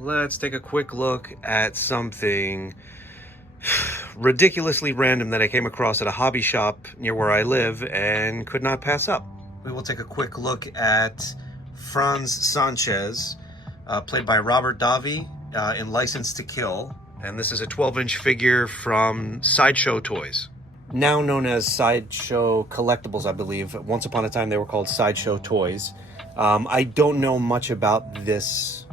let's take a quick look at something ridiculously random that I came across at a hobby shop near where I live and could not pass up. We will take a quick look at Franz Sanchez, played by Robert Davi in License to Kill. And this is a 12-inch figure from Sideshow Toys. Now known as Sideshow Collectibles, I believe. Once upon a time, they were called Sideshow Toys. I don't know much about this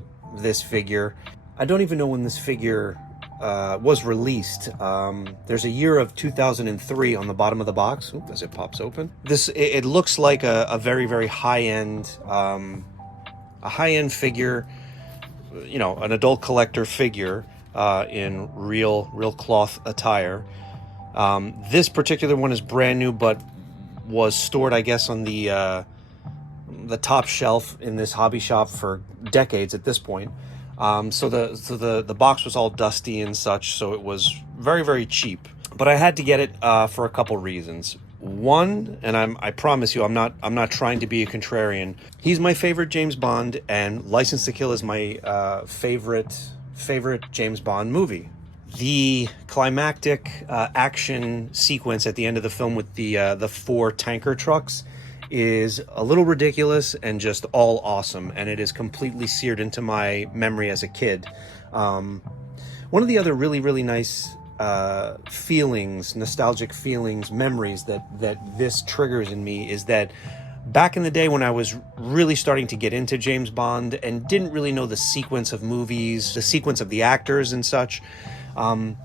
figure. I don't even know when this figure was released. There's a year of 2003 on the bottom of the box. Oop, as it pops open. It looks like a very, very high-end, a high-end figure, you know, an adult collector figure in real cloth attire. This particular one is brand new, but was stored, I guess, on the top shelf in this hobby shop for decades at this point. So the box was all dusty and such, so it was very, very cheap. But I had to get it for a couple reasons. One, and I promise you, I'm not trying to be a contrarian. He's my favorite James Bond, and License to Kill is my favorite James Bond movie. The climactic action sequence at the end of the film with the 4 tanker trucks is a little ridiculous and just all awesome, and it is completely seared into my memory as a kid. One of the other really nice feelings, nostalgic feelings, memories that this triggers in me is that back in the day when I was really starting to get into James Bond and didn't really know the sequence of movies, the sequence of the actors and such, I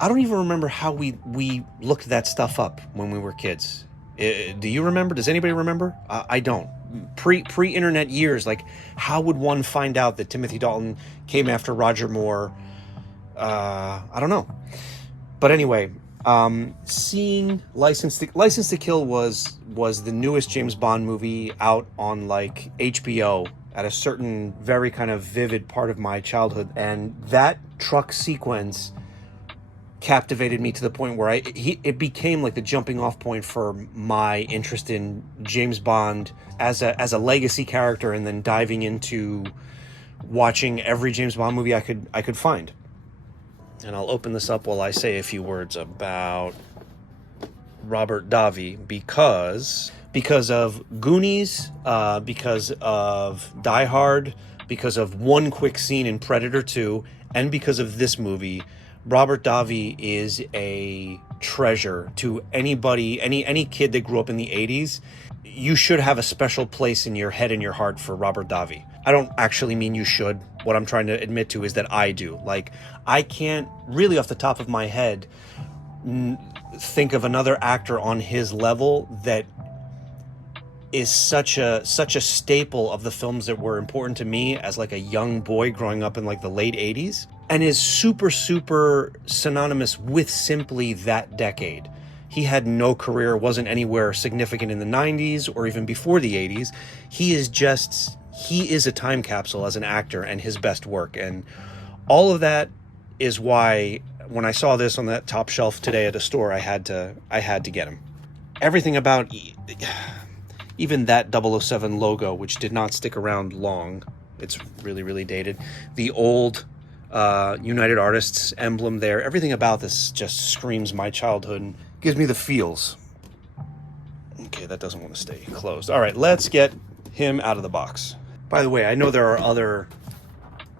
don't even remember how we looked that stuff up when we were kids. Do you remember? Does anybody remember? I don't. Pre-internet years, like, how would one find out that Timothy Dalton came after Roger Moore? I don't know. But anyway, seeing License to Kill was the newest James Bond movie out on like HBO at a certain very kind of vivid part of my childhood, and that truck sequence captivated me to the point where it became like the jumping off point for my interest in James Bond as a legacy character, and then diving into watching every James Bond movie I could find. And I'll open this up while I say a few words about Robert Davi because of Goonies, because of Die Hard, because of one quick scene in Predator 2, and because of this movie. Robert Davi is a treasure to anybody, any kid that grew up in the 80s. You should have a special place in your head and your heart for Robert Davi. I don't actually mean you should. What I'm trying to admit to is that I do. Like, I can't really off the top of my head think of another actor on his level that is such a staple of the films that were important to me as like a young boy growing up in like the late 80s, and is super synonymous with simply that decade. He had no career, wasn't anywhere significant in the 90s or even before the 80s. He is a time capsule as an actor and his best work. And all of that is why when I saw this on that top shelf today at a store, I had to get him. Everything about even that 007 logo, which did not stick around long. It's really dated. The old United Artists emblem there. Everything about this just screams my childhood and gives me the feels. Okay, that doesn't want to stay closed. All right, let's get him out of the box. By the way, I know there are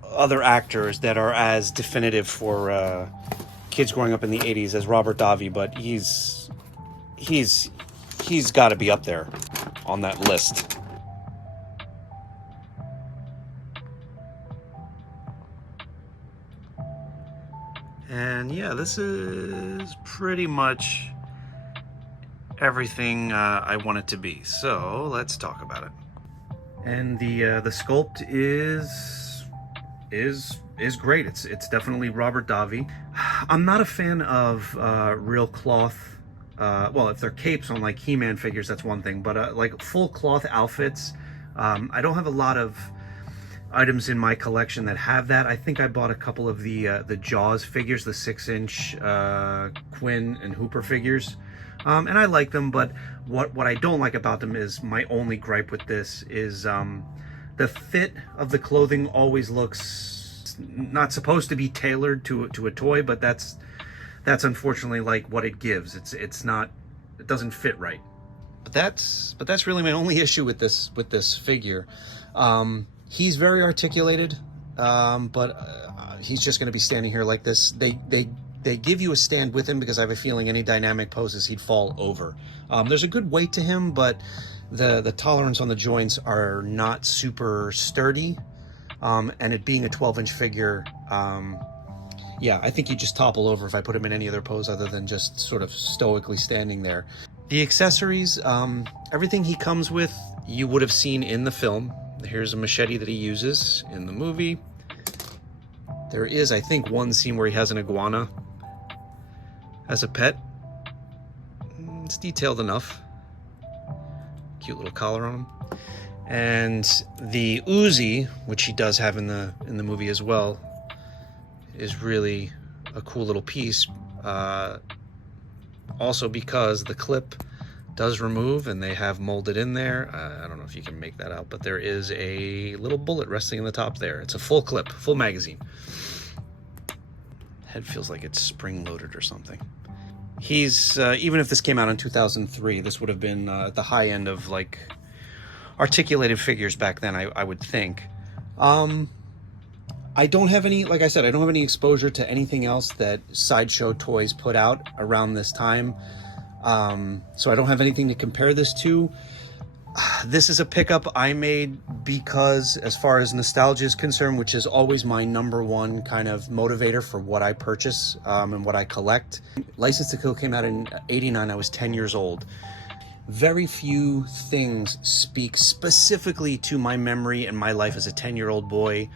other actors that are as definitive for kids growing up in the 80s as Robert Davi, but he's got to be up there on that list. And yeah, this is pretty much everything I want it to be. So let's talk about it. And the sculpt is great. It's definitely Robert Davi. I'm not a fan of real cloth. Well, if they're capes on like He-Man figures, that's one thing. But like full cloth outfits, I don't have a lot of items in my collection that have that. I think I bought a couple of the Jaws figures, the 6-inch Quinn and Hooper figures, and I like them. But what I don't like about them is, my only gripe with this is the fit of the clothing always looks not supposed to be tailored to a toy, but that's unfortunately like what it gives. It's not, it doesn't fit right. But that's really my only issue with this figure. He's very articulated, but he's just going to be standing here like this. They give you a stand with him because I have a feeling any dynamic poses he'd fall over. There's a good weight to him, but the tolerance on the joints are not super sturdy. And it being a 12-inch figure, yeah, I think he'd just topple over if I put him in any other pose other than just sort of stoically standing there. The accessories, everything he comes with, you would have seen in the film. Here's a machete that he uses in the movie. There is, I think, one scene where he has an iguana as a pet. It's detailed enough. Cute little collar on him. And the Uzi, which he does have in the movie as well, is really a cool little piece. Also because the clip does remove and they have molded in there. I don't know if you can make that out, but there is a little bullet resting in the top there. It's a full clip, full magazine. Head feels like it's spring-loaded or something. He's, even if this came out in 2003, this would have been at the high end of like articulated figures back then, I would think. I don't have any, like I said, I don't have any exposure to anything else that Sideshow Toys put out around this time. So I don't have anything to compare this to. This is a pickup I made because, as far as nostalgia is concerned, which is always my #1 kind of motivator for what I purchase and what I collect. License to Kill came out in '89. I was 10 years old. Very few things speak specifically to my memory and my life as a 10-year-old boy,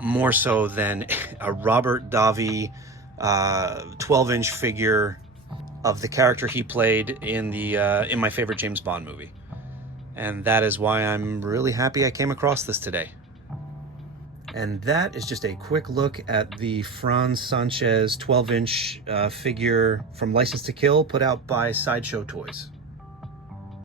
more so than a Robert Davi 12-inch figure of the character he played in my favorite James Bond movie. And that is why I'm really happy I came across this today. And that is just a quick look at the Franz Sanchez 12-inch figure from License to Kill put out by Sideshow Toys.